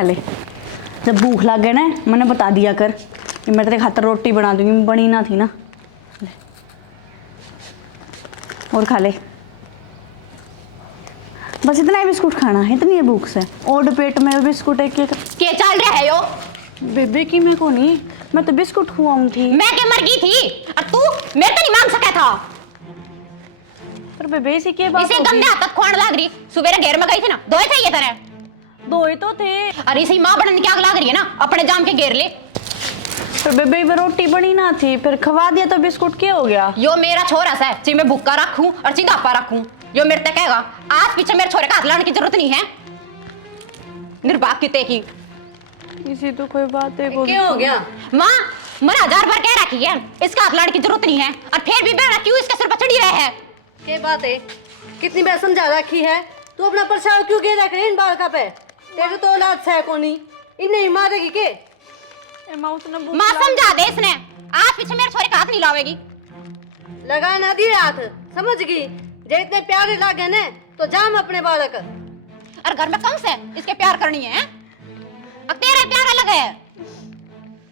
खा ले। जब भूख लग गए ना मैंने बता दिया कर कि मैं तेरे खातर रोटी बना दूंगी, बनी ना थी ना। और खा ले, बस इतना ही बिस्कुट खाना है, इतनी है भूख से। और पेट में बिस्कुट एक एक क्या चल रहा है यो? बेबे की मैं को नहीं, मैं तो बिस्कुट खुआऊं थी। मैं क्या मर गई थी और तू मेरे तो नहीं मांग सका था। पर बेबे इसी के बात इसे गंदे हाथ खोण लाग रही। सुबह घेर में गई थी ना, दोए थे ये तरह दोए तो थे। अरे इसी मां बनने की आग लाग रही है ना, अपने जाम के घेर ले। पर बेबे में रोटी बनी ना थी, फिर खवा दिया तो बिस्कुट क्या हो गया? यो मेरा छोरा सा ची मैं भूखा रखूं और ची दापा रखूं, यो मेरे तक कहेगा। आज पीछे मेरे छोरे का हाथ लाने की जरूरत नहीं है। निर्वाक किते की इसी तो कोई बात है। क्या हो गया? माँ मन 1000 बार कह रखी है इसका हाथ लाने की जरूरत नहीं है, और फिर भी बेड़ा क्यों इसके सिर पर चढ़ी रहे है? क्या बात है? कितनी बार समझा रखी है, तू अपना परछाव क्यों गिरा कर इन बालका पे? तेरे तो औलाद है कोनी, इन्हें ही मारेगी के? माँ समझा दे इसने, आज पीछे मेरे छोरे का हाथ नहीं लावेगी। लगा ना दिए हाथ, समझ गई? जे इतने प्यारे लागे ने तो जाम अपने बालक। और घर में कम से इसके प्यार करनी है, अब तेरा प्यार अलग है।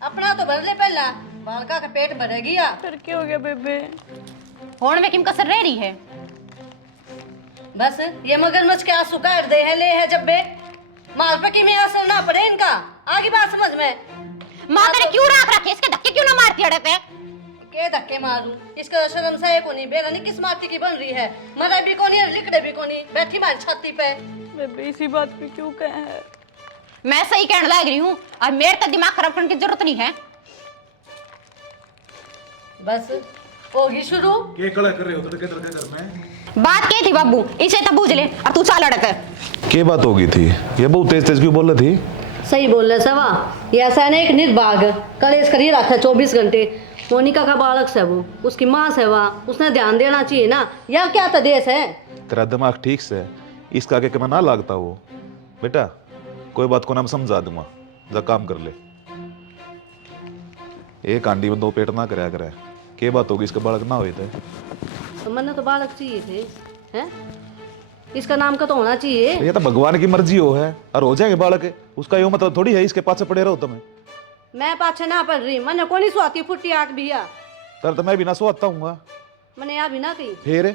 अपना तो भर ले पहला, बालका का पेट भरेगी या? फिर क्या हो गया बेबे? होड़ में किम कसर रह रही है? बस ये मगरमच्छ के आंसू काट दे है, ले है जब बे माल पे की में असर ना पड़े इनका। आगे बात समझ में? माँ तेरे क्यों राख रखे, इसके धक्के क्यों ना मारती अड़े पे? के धक्के मारूं? इसका शर्म से को नहीं, बेरा नहीं किस माटी की बन रही है, मरे भी कोनी और लिकड़े भी कोनी, बैठी मारी छाती पे। बेबे इसी बात पे क्यों कहे है? मैं सही कहने लग रही हूँ, और मेरे तक दिमाग खराब करने की जरूरत नहीं है। बस होगी शुरू। के कड़ा कर रहे हो तड़के तड़के घर में? बात क्या थी बाबू, इसे तब बूझ ले और तू चाल अड़ते। के बात हो गई थी? ये बहुत तेज तेज क्यों बोल रही थी? सही बोल रहे सवा, ये ऐसा है ना एक निर्भाग कलेश कर ही रखा है 24 घंटे। मोनिका का बालक से वो, उसकी माँ से वह, उसने ध्यान देना चाहिए ना। यार क्या तो देश है? तेरा दिमाग ठीक से इसका आगे कमा ना लागता वो। बेटा कोई बात को ना समझा दूंगा, जा काम कर ले। एक आंडी में 2 पेट ना कराया करे। के बात होगी इसके बालक ना हुए थे? तो मैंने तो बालक चाहिए थे, हैं? इसका नाम का तो होना चाहिए। ये तो भगवान की मर्जी हो है, और हो जाएंगे बालक। उसका यो मतलब थोड़ी है इसके पाछे पड़े रहो तुम्हें। मैं पाछे ना पड़ रही, मैंने को नहीं सुहाती फुट्टी आंख भैया। तर तो मैं भी ना सोता हूँ। मैंने यहाँ भी ना कही। फिर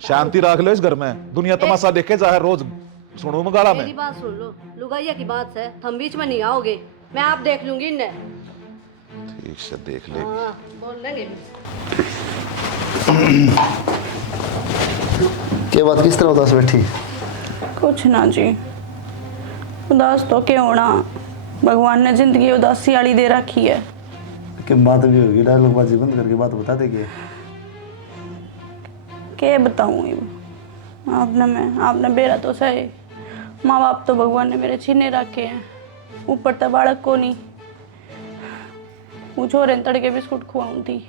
शांति रख लो इस घर में, दुनिया तमाशा देखे जाए रोज सुनो मगाड़ा में। मेरी बात सुन लो, लुगाइया की बात है, हम बीच में नहीं आओगे, मैं आप देख लूंगी इन्हें। ठीक से देख ले। हाँ, बोल लेंगे। क्या बात, किस तरह उदास बैठी? कुछ ना जी, उदास तो क्या होना, भगवान ने जिंदगी उदासी वाली दे रखी है। कि बात भी होगी, डायलॉग बाजी बंद करके बात बता देगी। क्या बताऊँ आपने बेरा तो सही, माँ बाप तो भगवान ने मेरे छीने रखे हैं, ऊपर तो बालक को नहीं। वो छोरे तड़के बिस्कुट खुआऊँ थी,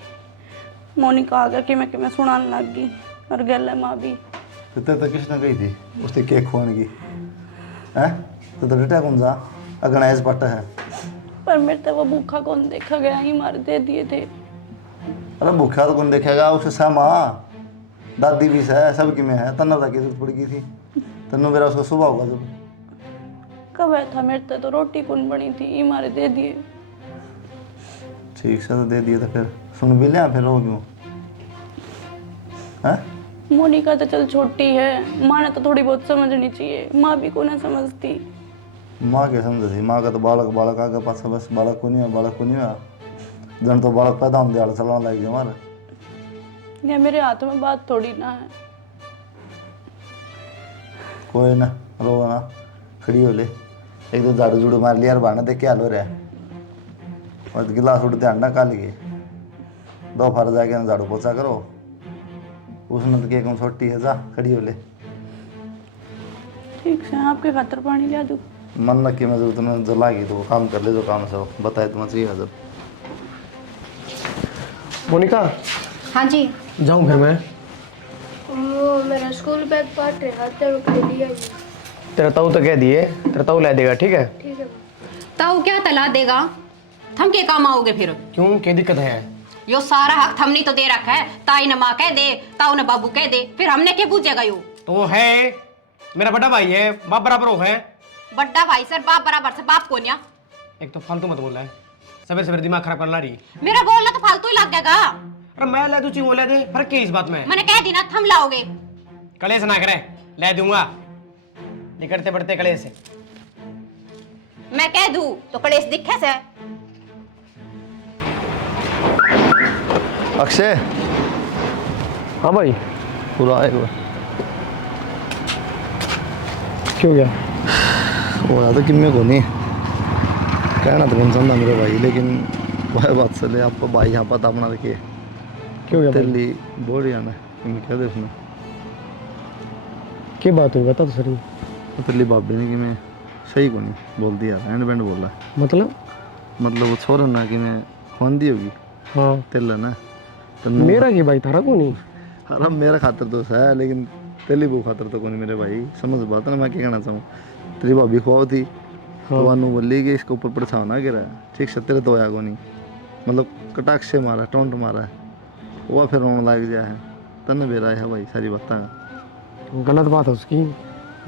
मोनिका आ गया कि मैं सुनाने लग गई, और गल है माँ भी। तो किसने कही थी उसने केक खुआने की? हैं तो डटा कौन जा अगना ऐस पट्टा है। पर मेरे तो वो भूखा कौन देखा गया, ही मार दे दिए थे। अरे भूखा तो कौन देखेगा, उससे सामा दादी भी है, सब की में है। तन्ना की जरूरत पड़ गई थी, तन्नू मेरा उसका सुबह होगा जब। कब है था मेरे तो रोटी कौन बनी थी, ही मारे दे दिए। ठीक से तो दे दिए, तो फिर सुन भी लिया, फिर रो क्यों? हैं मोनिका तो चल छोटी है, माँ ने तो थोड़ी बहुत समझनी चाहिए, माँ भी को ना समझती। माँ क्या समझती? माँ का तो बालक बालक आगे पास, बस बालक को नहीं है, बालक को नहीं है। जन तो बालक पैदा होने दिया चलाने लग गया हमारे। ये मेरे हाथ में बात थोड़ी ना है। कोई ना, रो ना, खड़ी हो ले। एक दो झाड़ू झूड़ू मार लिया, बहाना देख के हाल हो रहा है। और गिलास उठ ध्यान ना काल के 2 फार जाके झाड़ू पोछा करो। उसने तो क्या कम छोटी है, जा खड़ी हो ले। ठीक है, आपके खातर पानी ला दूँ? मन रखी मैं जरूरत तुम्हें जला गई तो वो काम कर ले जो काम से हो, बताए तुम्हें चाहिए जब। मोनिका हाँ जी। जाऊँ घर में? वो मेरा स्कूल बैग पार्ट है, तेरे को लिया ही। तेरा ताऊ तो कह दिए, तेरा ताऊ ला देगा, ठीक है? ठीक है। ताऊ क्या तला देगा, थम के काम आओगे फिर? क्यों, क्या दिक्कत है? यो सारा हक हमने तो दे रखा है, ताई ने माँ कह दे, ताऊ ने बाबू कह दे, फिर हमने क्या पूछेगा? यो तो है मेरा बड़ा भाई है, बाप बराबर हो है। बड्डा भाई सर बाप बराबर से बाप को न्या। एक तो फालतू मत बोल रहा है, सवेरे सवेरे दिमाग खराब करना रही। मेरा बोलना तो फालतू ही लग जाएगा। अरे मैं ले दूं ची वो ले दे, फर्क क्या है इस बात में? मैंने कह दी ना थम लाओगे। कलेश ना करे, ले दूंगा निकलते बढ़ते कलेश से। मैं कह दूं तो कलेश दिखे से। अक्षय हाँ भाई। पूरा आएगा क्यों गया? वो याद है कि मैं को नहीं कहना तो कौन सा था मेरे भाई, लेकिन वह बात चले आपको भाई यहाँ पता अपना रखिए। क्यों गया? तेली बोल रही ना क्या दे उसमें क्या बात हुई बता तो सर। तेली भाभी ने कि मैं सही को नहीं बोल दिया, एंड बैंड बोला। मतलब वो छोड़ ना कि मैं फोन दी होगी। हाँ तेल ना तो मेरा की भाई थारा को नहीं। अरे मेरा खातर तो है, लेकिन तेली वो खातर तो कौन मेरे भाई, समझ बात है ना मैं क्या कहना चाहूँ। तेरी भाभी खुआव थी तो वानू बोली कि इसके ऊपर परछाव ना गिरा, ठीक से तेरे तो आया को नहीं, मतलब कटाक्ष से मारा, टोंट मारा है, वो फिर रोने लग गया है। तने बेरा है भाई सारी बातें गलत बात है उसकी।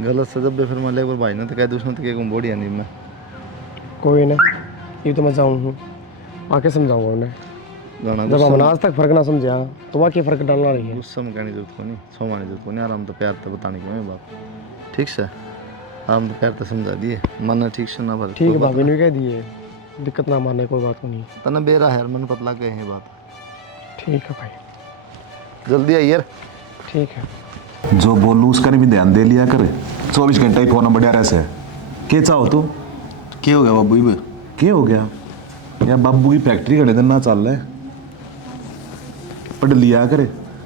गलत से जब भी फिर मैं लेकर भाई ने तो कह दूसरे तो क्या बोढ़िया नहीं मैं कोई ना, ये तो मैं जाऊँ हूँ आके समझाऊंगा उन्हें। गाना जब हमने आज तक फर्क ना समझा तो वह क्या फर्क डालना नहीं है। गुस्सा में कहने की जरूरत को नहीं, सोमाने की जरूरत को नहीं, आराम तो प्यार तो बताने की मैं बात ठीक से आराम तो प्यार तो समझा दिए मन ठीक से ना भर। ठीक है भाभी ने कह दिए, दिक्कत ना मानने कोई बात को नहीं। तना बेरा है मन पतला के है बात। ठीक है भाई, जल्दी आई यार। ठीक है। जो बोलूँ उसका भी ध्यान दे लिया कर। 24 घंटा ही फोन बढ़िया रहे के चाहो तू क्या हो गया बाबू भी क्या हो गया या बाबू की फैक्ट्री घड़े दिन ना चल रहा है। पढ़ लिया करे,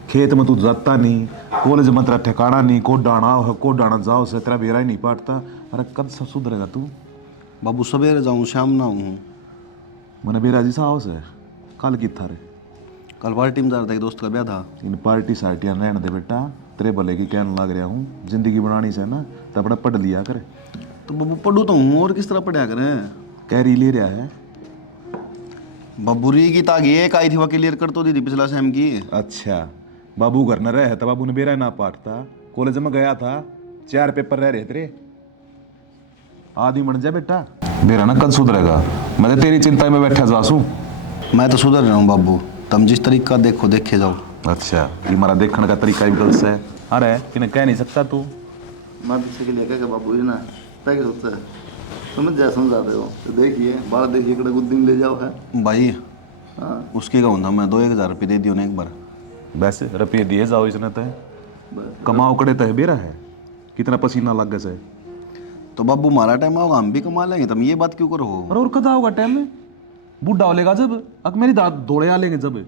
खेत में तू जाता नहीं, कॉलेज में तेरा ठिकाना नहीं, को डाना जाओ से तेरा बेरा ही नहीं पाटता। अरे कब सब सुधरेगा तू? बाबू सवेरे जाऊँ शाम ना हूँ। मैंने बेरा जी साहब से कल की था रे, कल पार्टी में जा रहा था, एक दोस्त का ब्याह था। इन पार्टी सार्टियाँ रहने दे बेटा, तेरे भले की कहने लग रहा हूँ। जिंदगी बनानी से ना तो अपना पढ़ लिया करे। तो बाबू पढ़ू तो हूँ और किस तरह पढ़ा करें। कैरी ले रहा है बबूरी की तागी एक आई थी वह क्लियर कर तो दी थी पिछला सेम की। अच्छा बाबू घर न रहे तो बाबू ने बेरा ना पाटता। कॉलेज में गया था 4 पेपर रह रहे तेरे, आदमी बन जा बेटा। बेरा ना कल सुधरेगा, मैं तो तेरी चिंता में बैठा जासू। मैं तो सुधर रहा हूँ बाबू, तुम जिस तरीका देखो देखे जाओ। अच्छा ये हमारा देखने का तरीका भी गलत है। अरे इन्हें कह नहीं सकता तू। मैं तो के लिए बाबू जी ना तय सोचता है, समझ जा समझा रहे हो तो देखिए बाहर देखिए कड़े गुद्दी ले जाओ है भाई। हाँ उसकी कहूँ था मैं 2-1 रुपये दे दियो ना एक बार। वैसे रुपये दिए जाओ इसने तो कमाओ कड़े तह बेरा है, कितना पसीना लग गया से। तो बाबू हमारा टाइम होगा हम भी कमा लेंगे, तुम ये बात क्यों करो। और कदा होगा टाइम में बूढ़ा हो लेगा जब, अक मेरी दाद दौड़े आ लेंगे जब।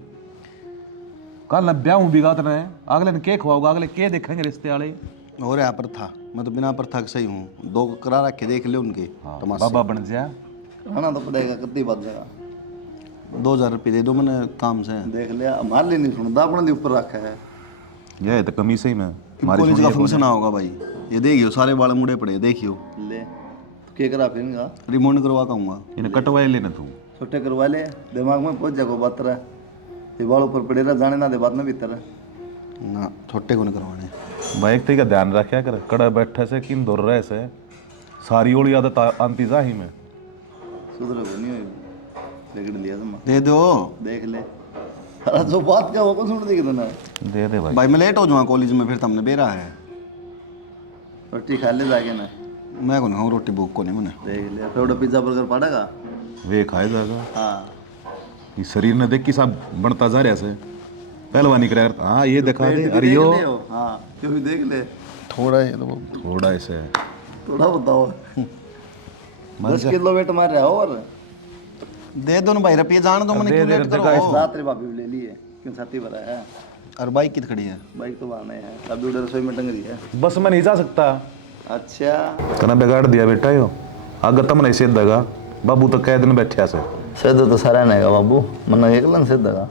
कल न ब्याह बिगात न है, अगले ने के खुआओगा, अगले के देखेंगे रिश्ते वाले। और यहाँ पर था मैं तो बिना पर था सही हूँ, 2 करा रखे देख ले उनके। हाँ, बाबा बन जा खाना तो पड़ेगा कितनी बात जगह 2000 रुपये दे दो मैंने काम से देख लिया। हमारे लिए नहीं सुनता अपने ऊपर रखा है ये तो कमी सही में कॉलेज का फंक्शन होगा भाई। ये देखियो सारे बाल मुड़े पड़े देखियो ले तो क्या करा फिर इनका रिमोट करवा कहूँगा। इन्हें कटवाए लेना तू छोटे करवा ले दिमाग में पहुँच जाएगा बात रहा ये बाल ऊपर पड़े रहा जाने ना दे बात में भीतर ना छोटे को नहीं करवाने। भाई एक का ध्यान रखा कर, कड़ा बैठे से किन दौड़ रहे से सारी ओली आदत आंती जा ही में सुधर को नहीं हुई लेकिन लिया तुम दे दो देख ले। अरे जो बात क्या होगा सुन देगी तो ना दे दे भाई। भाई मैं लेट हो जाऊँगा कॉलेज में फिर तुमने बेरा है रोटी खा ले जाके ना। मैं को नहीं खाऊँ रोटी भूख को नहीं मैंने देख लिया फिर पिज्जा बर्गर पड़ेगा वे खाए जाएगा। हाँ ये शरीर ने देख कि सब बनता जा रहा से पहलवानी करे। हाँ ये दिखा दे अरे यो हाँ क्यों देख ले थोड़ा है तो थोड़ा ऐसे थोड़ा बताओ 10 किलो वेट मार रहा हो और दे दो ना भाई रुपये जान दो मैंने क्यों लेट करो। रात रे भाभी ले लिए क्यों छाती भरा है और बाइक कित खड़ी है बाइक तो बहाने है अभी उधर रसोई में टंग रही है बस मैं नहीं जा सकता। अच्छा तना बिगाड़ दिया बेटा यो अगर तुम नहीं सीध देगा बाबू तो कह दिन बैठा से सीधा तो सारा नहीं बाबू मन एक लन सीधा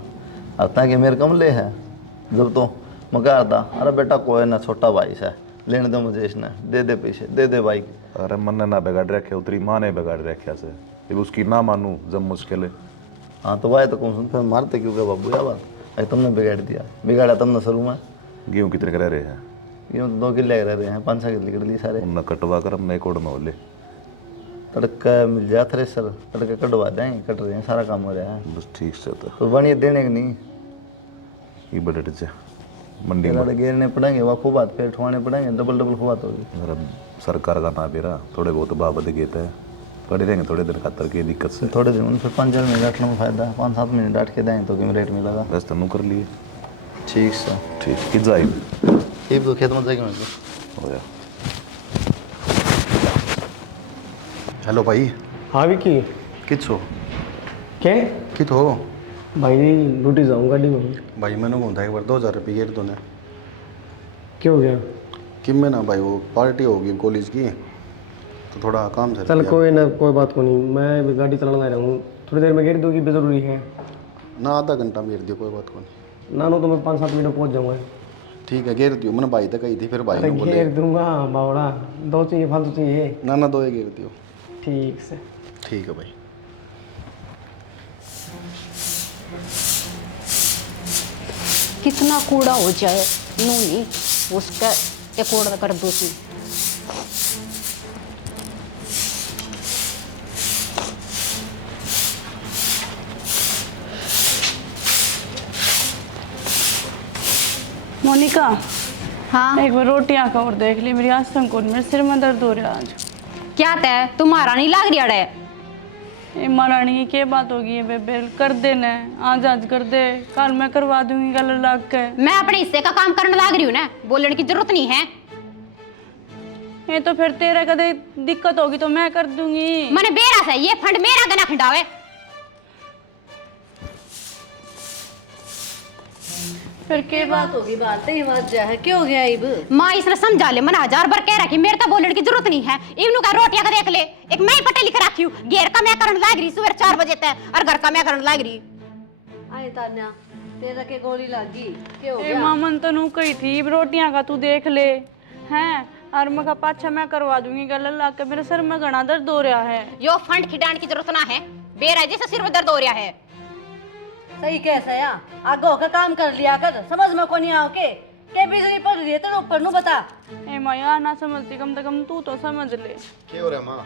आता कि मेरे कमले है जब तो मैं कहा था अरे बेटा कोई ना छोटा भाई से लेने दो मुझे इसने दे दे पैसे दे दे बाइक। अरे मन ना बिगाड़ रखे उतरी माँ ने बिगाड़ रखा से जब उसकी ना मानूं जब मुश्किल है। हाँ तो भाई तो कौन सुन फिर मारते क्यों क्या बाबू या बात अरे तुमने बिगाड़ दिया बिगाड़ा तुमने शुरू में। गेहूँ कितने रह रहे हैं? गेहूँ तो 2 किले रह रहे हैं 5-6 किले कर लिए सारे उन्हें कटवा कर हमने कोड में ले तड़का मिल जाए थ्रेसर, तड़का कटवा देंगे, कट रहे हैं, सारा काम हो रहा है। बस ठीक से तो कुर्बानी देने की नहीं, ये बजट से मंडी तेरा में घेरने पड़ेंगे, वह खूब बात फिर ठुआने पड़ेंगे, डबल डबल खूब बात होगी। जरा सरकार का ना बेरा थोड़े बहुत बाबत गेता है, पड़े रहेंगे थोड़े दिन खातर की दिक्कत से। थोड़े दिन फिर 5-4 महीने डांटने में फायदा है, 5-7 महीने डांट के देंगे तो किम रेट मिलेगा। बस तनु कर लिए ठीक से ठीक कि जाए ठीक, तो खेत में जाएगी मेरे हो गया। हेलो भाई, हाँ विकी कित हो क्या कित हो भाई ड्यूटी जाऊँ गाड़ी में। भाई मैंने घूमता एक बार 2000 रुपये गेर तूने क्या हो गया? कि में ना भाई वो पार्टी होगी कॉलेज की, तो थोड़ा काम से चल कोई ना, कोई बात को नहीं, मैं भी गाड़ी चलाना रहा हूँ, थोड़ी देर में गेर दोगी जरूरी है ना, आधा घंटा में गेर दियो, कोई बात को नहीं। ना नो तो मैं 5-7 मिनट में पहुँच जाऊँगा। ठीक है गेर दियो, मैंने भाई तक कही थी, फिर भाई अरे ने बोले घेर दूंगा बावड़ा, 2 चाहिए फालतू चाहिए। ना 2 ही गेर दियो। ठीक से ठीक है भाई। कितना कूड़ा हो जाए नूनी उसका एक कूड़ा कर दो सी। मोनिका, हाँ एक बार रोटियां का और देख ली, मेरी आज संकोच, मेरे सिर में दर्द हो रहा है आज। क्या तय तुम्हारा नहीं लाग रही अड़े? ए महारानी की क्या बात होगी है बेबे, कर देना आज कर दे, कल मैं करवा दूंगी कल लाग के। मैं अपने हिस्से का काम करने लाग रही हूँ ना, बोलने की जरूरत नहीं है। ये तो फिर तेरे कदे दिक्कत होगी तो मैं कर दूंगी। मैंने बेरा से ये फंड मेरा गना खिंडावे। फिर के बात होगी, बात ही बात जा है, क्या हो गया इब? माँ इसने समझा ले, मैंने 1000 बार कह रखी, मेरे तो बोलने की जरूरत नहीं है। इवनु का रोटियां का देख ले, एक मैं ही पटे लिख रखी हूँ, घेर का मैं करने लाग रही सुबह 4 बजे तक, और घर का मैं करने लाग रही। आए तान्या, तेरा के गोली लगी, क्या हो ए गया? मामन तनु कही थी रोटियां का तू देख ले हैं, और मैं कहा पाछा मैं करवा दूंगी गल लाग के, मेरे सर में घना दर्द हो रहा है। यो फंड खिडाने की जरूरत ना है, बेरा जैसे सिर में दर्द हो रहा है। सही कैसे या आगो का काम कर लिया कर, समझ में को नहीं आओ के बिजली पड़ रही है तो ऊपर नु बता। ए माया ना समझती, कम से कम तू तो समझ ले। क्या हो रहा है माँ?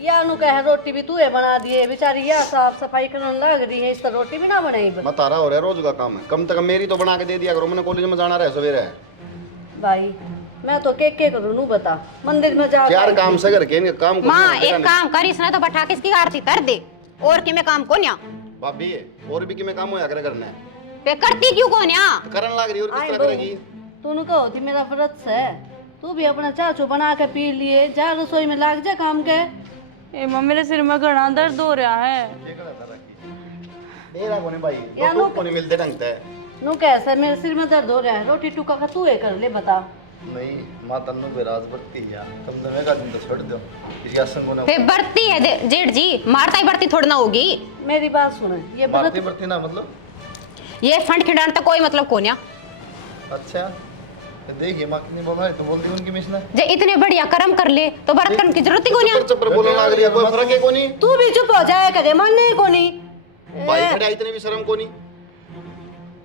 या नु कह रोटी भी तू है बना दिए, बेचारी या साफ सफाई करने लग रही है, इस तरह रोटी भी ना बनाई। मैं तारा हो रहा है, रोज का काम है, कम से कम मेरी तो बना के दे दिया करो, मैंने कॉलेज में जाना रहे सवेरे। भाई मैं तो के करूँ नु बता, मंदिर में जा यार काम से करके इनके काम को माँ नहीं एक करना। काम कर, इसने तो बैठा के इसकी आरती कर दे, और कि मैं काम को न्या भाभी और भी कि मैं काम होया करे करना है, पे करती क्यों को न्या? करन लग रही और किस तरह करेगी? तूने कहो थी मेरा व्रत से, तू भी अपना चाचू बना के पी लिए, जा रसोई में लाग जा काम के। ए मां मेरे सिर में घना दर्द हो रहा है। मेरा कोने भाई यार दो कोने मिलते ढंग से नु कैसे मेरे सिर में दर्द हो रहा है, रोटी टुका का तू है कर ले बता। नहीं माता नु बेराज बढ़ती है, कम से कम का दिन तो छोड़ दो, इस आसन को ना पे बढ़ती है जेठ जी, मारता ही बढ़ती थोड़ी ना होगी। मेरी बात सुन, ये व्रत मारती बढ़ती ना मतलब। ये फंड खिंडाने तक कोई मतलब को न्या। अच्छा तो देखिए माँ कितनी बोल रही, तो बोल दी उनकी मिशन है। जे इतने बढ़िया कर्म कर ले तो व्रत करने की जरूरत ही को न्या। चप्पर चप्पर बोलने लग रही है, कोई फर्क है कोनी? तू भी चुप हो जाए करे, मानने को नहीं। भाई खड़ा इतने भी शर्म कोनी?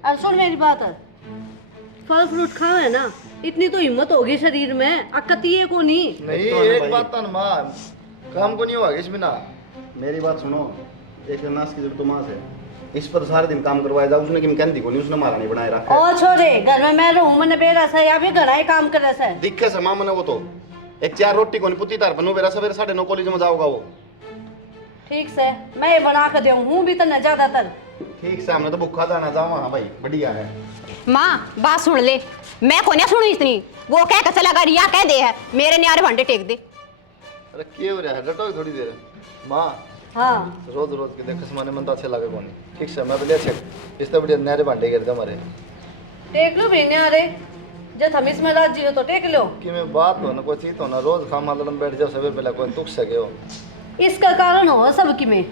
और सुन मेरी बात, फल फ्रूट खाओ है ना, इतनी तो हिम्मत होगी शरीर में, अकतिये को नहीं। नहीं एक बात तो माँ काम को नहीं होगा इस बिना। मेरी बात सुनो, एक नाश की जरूरत तो माँ से, इस पर सारे दिन काम करवाया जाए, उसने किम कहती को नहीं, उसने मारा नहीं बनाए रखा है। ओ छोरे घर में मैं रहूं, मैंने बेरा सा या भी घड़ा ही काम करे से। दिखे से माँ मने वो तो एक 4 रोटी को नहीं पुती तार बनो बेरा सवेरे 9:30 कॉलेज में जाओगा वो। ठीक से मैं ये बना के दूं हूं भी तो न ज्यादातर। ठीक से हमने तो भूखा जाना जाओ वहाँ भाई, बढ़िया है। माँ बात सुन ले, मैं को न्या सुनी इतनी, वो कह के चला कर या कह दे है मेरे न्यारे भंडे टेक दे। अरे क्या हो रहा है, डटो थोड़ी देर माँ। हाँ रोज रोज के देख समाने मन तो अच्छे लगे कोनी। ठीक से मैं बोले इस तो बढ़िया नहरे भांडे गिरते हमारे। टेक लो भी न्यारे, जब हम इसमें राजी हो तो टेक लो। कि मैं बात हो ना कोई चीज हो ना, रोज खामा लड़न बैठ जाओ सवेरे पहले कोई तुक सके हो। इसका कारण हो सबकी में,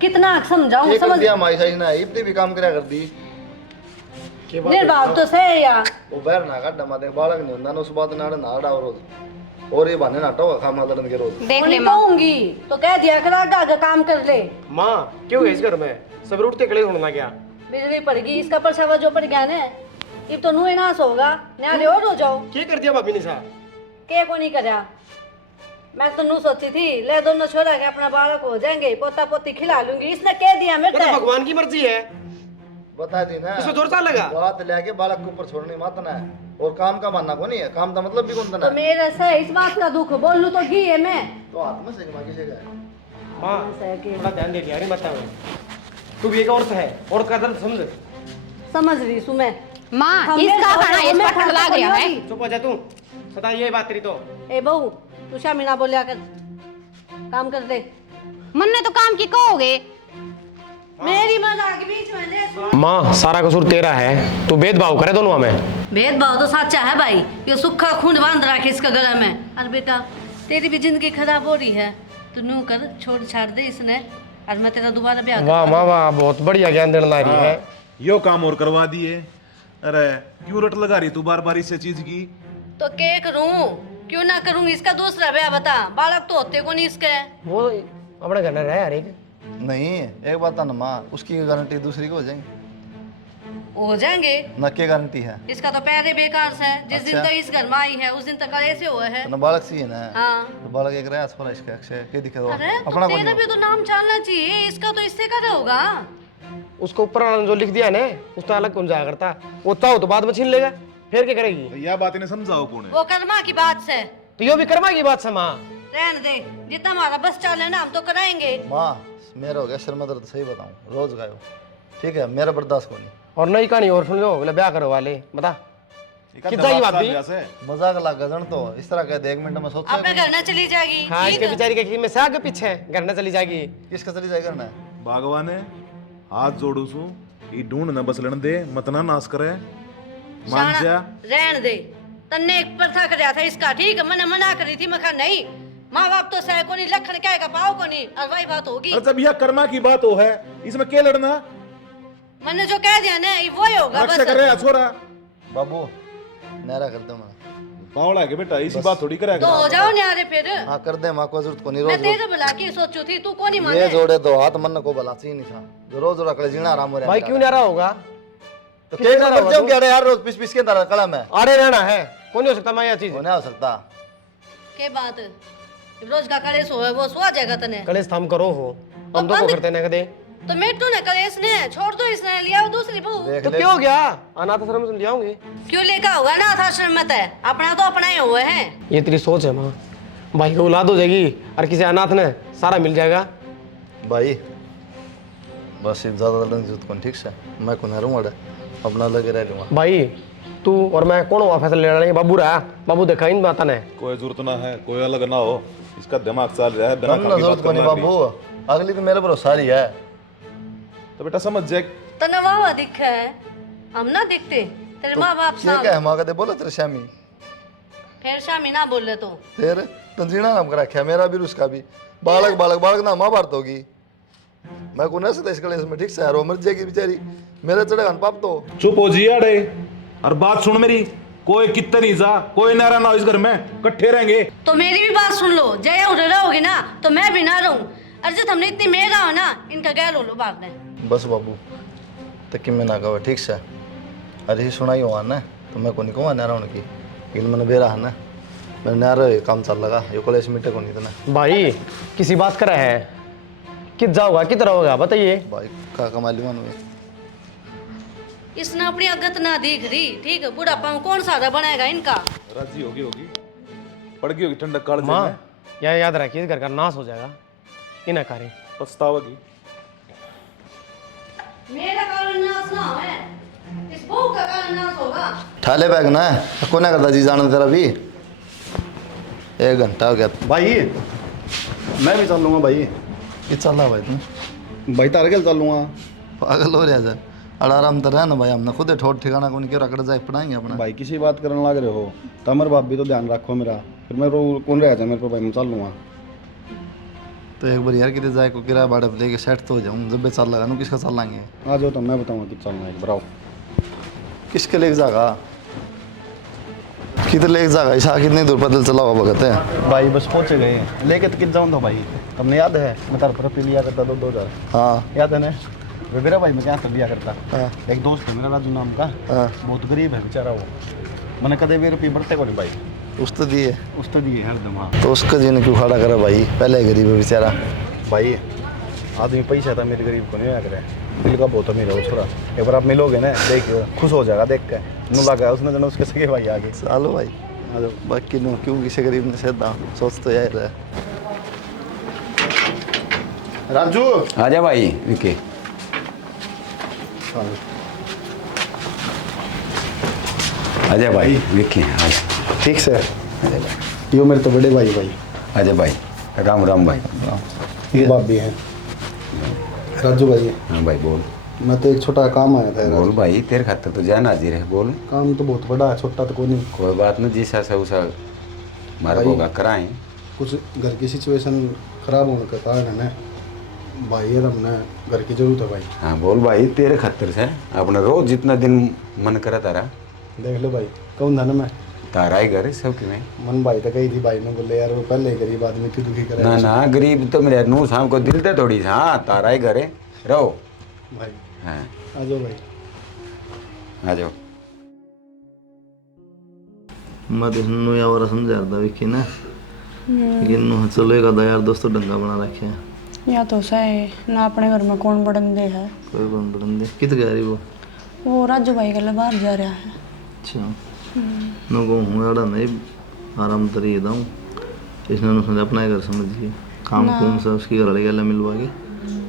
कितना समझाऊं समझ दिया माई सही ना, इतनी भी काम करा कर दी। निर्भाव तो सही या वो बैर ना काट दमा दे बालक नहीं होता ना, उस बात ना ना डाव रोज, और ये बहाने नाटो खामा लड़न के रोज। देख ले नहीं माँ, कहूंगी तो कह दिया कर आगे काम कर ले। माँ क्यों है इस घर में सब उठते खड़े होना क्या? बिजली पड़ेगी, इसका परछावा जो पड़ गया ना, अब तो नुए नाश होगा, न्यारे और हो जाओ। क्या कर दिया भाभी ने सा? के को नहीं करया मैं तो नू सोची थी ले दोनों छोरा के अपना बालक हो जाएंगे, पोता पोती खिला लूंगी, इसने कह दिया मेरे ये तो को। भगवान की मर्जी है, बता दी ना इसमें जोर चाल लगा। बात लेके बालक के ऊपर छोड़नी मत ना है, और काम का मानना को नहीं है, काम का मतलब भी कौन था तो मेरे से इस बात का दुख बोल लूं तो घी है मैं। तो हाथ में से मांगी से गए माँ थोड़ा ध्यान दे दिया, नहीं बताओ तू भी एक औरत है, औरत का दर्द समझ। समझ रही सु मैं। माँ हमें इसका तो खाना इस हमें पर ठंड लाग रहा है। चुप हो जा तू, सदा यही बात तेरी तो। ए बहू तू शामी ना बोलिया कर, काम कर दे। मन ने तो काम की कहोगे। मेरी मजाक के बीच में ले। माँ सारा कसूर तेरा है, तू भेदभाव करे दोनों में। भेदभाव तो सच्चा है भाई, ये सूखा खून बांध रखे इसका गला में। अरे बेटा तेरी भी जिंदगी खराब हो रही है, तू नू कर छोड़ छाड़ दे इसने, आज मैं तेरा दोबारा ब्याह वाह माँ वाह, बहुत बढ़िया ज्ञान देने ला रही है। यो काम और करवा दिए। अरे क्यों रट लगा रही तू बार बार इस चीज की? तो क्या करूं, क्यों ना करूंगी, इसका दूसरा ब्याह बता, बालक तो होते को नहीं इसके। वो अपने घर में रहे यार एक। नहीं एक बात है ना माँ, उसकी गारंटी दूसरी को हो जाएंगे हो जाएंगे, न क्या गारंटी है? इसका तो पैर ही बेकार से है। जिस दिन अच्छा। तक इस घर में आई है उस दिन तक ऐसे हुआ है। तो न बालक सी है ना, हाँ। तो बालक एक रहा छोरा इसका अक्षय के दिखे दो अरे तो अपना को तेरा नहीं भी तो नाम चलना चाहिए, इसका तो इससे का होगा। उसको ऊपर वाला जो लिख दिया ना, उसका अलग कौन जाया करता, वो चाहो तो बाद में छीन लेगा, फिर क्या करेगी? तो यह बात इन्हें समझाओ कौन है? वो कर्मा की बात से तो यो भी कर्मा की बात से माँ। रहने दे, जितना हमारा बस चले ना हम तो कराएंगे। माँ मेरा हो गया सिर में दर्द, सही बताऊं रोज गायो, ठीक है मेरा बर्दाश्त को नहीं। और नई कहानी और सुन लो, बोले ब्याह करो वाले, बता कितना की बात थी? मजाक लगा जन तो इस तरह कहते 1 मिनट में सोच अब मैं घर ना चली जाएगी। हाँ इसके बेचारी के में से आगे पीछे घर न चली जाएगी। किसका चली जाएगा ना? भगवान है हाथ जोड़ू सू, ई ढूंढ न बसलन दे, मत ना नाश करे, मान जा। रहने दे, तन्ने एक प्रथा कराया था इसका, ठीक है मैंने मना करी थी, मैं कहा नहीं, माँ बाप तो सह को नहीं, लखन क्या का पाओ को नहीं, और वही बात होगी। अरे जब यह कर्मा की बात हो है, इसमें क्या लड़ना? मैंने जो कह दिया ना वो ही होगा रक्षा कर रहे छोरा। बाबू नहरा कर दो मैं, पावड़ा के बेटा इसी बात थोड़ी करेगा। तो हो जाओ न्यारे फिर। हाँ कर दे, माँ को जरूरत को नहीं। मैं रोज तेरे भला की सोचू थी, तू को नहीं ये माने। जोड़े दो हाथ मन को भला चाहिए नहीं था, जो रोज रखले जीना आराम हो रहा भाई क्यों नहीं आ रहा होगा? तो क्या कर जाऊं क्या यार, रोज पिस पिस के तरह कलम है, अरे रहना है, कौन नहीं हो सकता मैं यह चीज। होने हो सकता के बात रोज का कलेश हो है, वो सो जाएगा तने। कलेश थम करो हो, हम तो बंद- करते ना कदे। तो मेटू ने कलेश ने छोड़ दो, इसने लिया दूसरी बहू। देख तो ले क्या हो गया, अनाथ आश्रम से ले आऊंगे। क्यों लेकर होगा ना आश्रम में, तय अपना तो अपना ही हुए हैं। ये तेरी सोच है माँ, भाई को औलाद हो जाएगी और किसी अनाथ ने सारा मिल जाएगा। भाई बस ज्यादा लड़ने की जरूरत कौन, ठीक से मैं को नहरूं अड़े अपना लगे रह लूंगा। भाई तू और मैं कौन हुआ फैसला ले रहा है? बाबू रहा, बाबू देखा इन बात ने। कोई जरूरत ना है, कोई अलग ना हो, इसका दिमाग चल रहा है, बिना हम काम ना की जरूरत बात को नहीं करना बाबू, अगली तो मेरे भरोसा ही है। तो बेटा समझ जाए। तने वाह दिखे है, हम ना दिखते तेरे माँ बाप क्या साथ। क्या है माँ कहते बोलो तेरे शामी, फिर शामी ना बोले तो फिर तंजीना नाम कर रखा है मेरा भी उसका भी, बालक बालक बालक ना माँ भारत होगी, मैं को नहीं सकता इस कलेश में, ठीक से यार वो मर जाएगी बेचारी, मेरे चढ़ेगा पाप तो। चुप हो जी अड़े, और बात सुन मेरी, कोई कितना नहीं जा, कोई ना रहना इस घर में, इकट्ठे रहेंगे। तो मेरी भी बात सुन लो, जय उधर रहोगी ना तो मैं भी ना रहूं, अर्जित हमने इतनी मेरा हो ना, इनका गैर हो लो बात ने। बस बाबू तक मैं ना कहो, ठीक से अरे सुनाई हुआ ना, तो मैं को नहीं कहूँगा नहरा होने की, इन मैंने बेरा है ना, मैंने नहरा काम चल लगा, ये कॉलेज मीटे को नहीं था ना। भाई किसी बात करा है, कित जाओगा किधर होगा बताइए। भाई का कमा लिया में इसने अपनी अगत ना दिख रही, ठीक है बुढ़ापा में कौन सारा बनाएगा इनका। राजी होगी होगी, पड़ गई होगी ठंडक काल माँ यह याद रखिए, इस घर का नाश हो जाएगा, इन्हें कार्य पछतावेगी। मेरा कारण नाश ना है, इस बहू का कारण नाश होगा। ठाले बैग ना को ना करता जी जाना तेरा भी 1 घंटा हो गया भाई मैं भी चल लूँगा भाई। ये चल रहा भाई तुम भाई तार के चल लूँगा। पागल हो रहा है आराम तो रह ना भाई, हमने खुद ठोट ठिकाना को नहीं रकड़ जाए पढ़ाएंगे अपना। भाई किसी बात करने लग रहे हो, तमर बाप भी तो ध्यान रखो मेरा, फिर मैं कौन रह जाए मेरे को, भाई मैं चल लूँगा। तो एक बार यार कितने जाए को किराया भाड़ा पे लेके सेट तो हो जाऊँ, जब भी चल लगा नू किसका चल लाएंगे, आ जाओ तो मैं बताऊँगा कि चलना है, बताओ किसके लेके जागा, किधर लेके जागा, ऐसा कितनी दूर पैदल चला हुआ भगत है। भाई बस पहुँचे गए, लेके तो कित जाऊँ तो भाई, तुमने याद है मैं तार पर लिया करता 2000, हाँ याद है ना मेरा भाई, मैं क्या कर लिया करता। हाँ एक दोस्त है मेरा राजू नाम का, हाँ बहुत गरीब है बेचारा वो, मैंने कदे भी रुपये बढ़ते को नहीं भाई, उस्ताद दिए उस्ताद ही है हरदम। हाँ तो उसका जिन क्यों खड़ा करा भाई, पहले ही गरीब है बेचारा। भाई आदमी पैसा था मेरे गरीब को नहीं आकर दिल का बहुत अमीर है वो छोरा। एक बार आप मिलोगे ना देखियो खुश हो जाएगा देख के। नु लगा उसने जन उसके सगे भाई आगे। चलो भाई बाकी नो क्यों किसी गरीब ने सेदा सोच तो यार है। राजू आजा भाई विकी। आजा भाई विकी आजा। ठीक से यो मेरे तो बड़े भाई आजा भाई। राम राम भाई। ये बाप भी हैं राजू भाई। हाँ भाई बोल। मैं तो एक छोटा काम आया था। बोल भाई तेरे खातर तो जान हाजिर है। बोल। काम तो बहुत बड़ा है, छोटा तो कोई नहीं। कोई बात नहीं, जैसा सा उसा मारा भाई, होगा कराएं। कुछ घर की सिचुएशन खराब होने का कारण है ना भाई, यार हमने घर की जरूरत है भाई। हाँ बोल भाई तेरे खातर से अपना रोज जितना दिन मन करा तारा देख लो भाई कौन धन में तारा ही घर है सब की। मन भाई तो कही थी भाई ने बोले यार वो पहले ही गरीब आदमी क्यों दुखी करे। ना ना गरीब तो मेरे नू शाम को दिल दे थोड़ी। हाँ तारा ही घर है रहो भाई। हाँ आ जाओ भाई। आ जाओ। मैं तो नु या और समझा रहा विकी ना लेकिन नु चलो एक आधा यार दोस्तों डंगा बना रखे हैं। या तो सही ना अपने घर में कौन बड़ंदे है। कोई कौन बंदे कित गया रही वो राजू भाई के लिए बाहर जा रहा है। अच्छा नो को हूँ यार नहीं आराम तरी दाऊँ इसने उसने अपना घर समझिए काम कौन सा उसकी घर वाले मिलवा के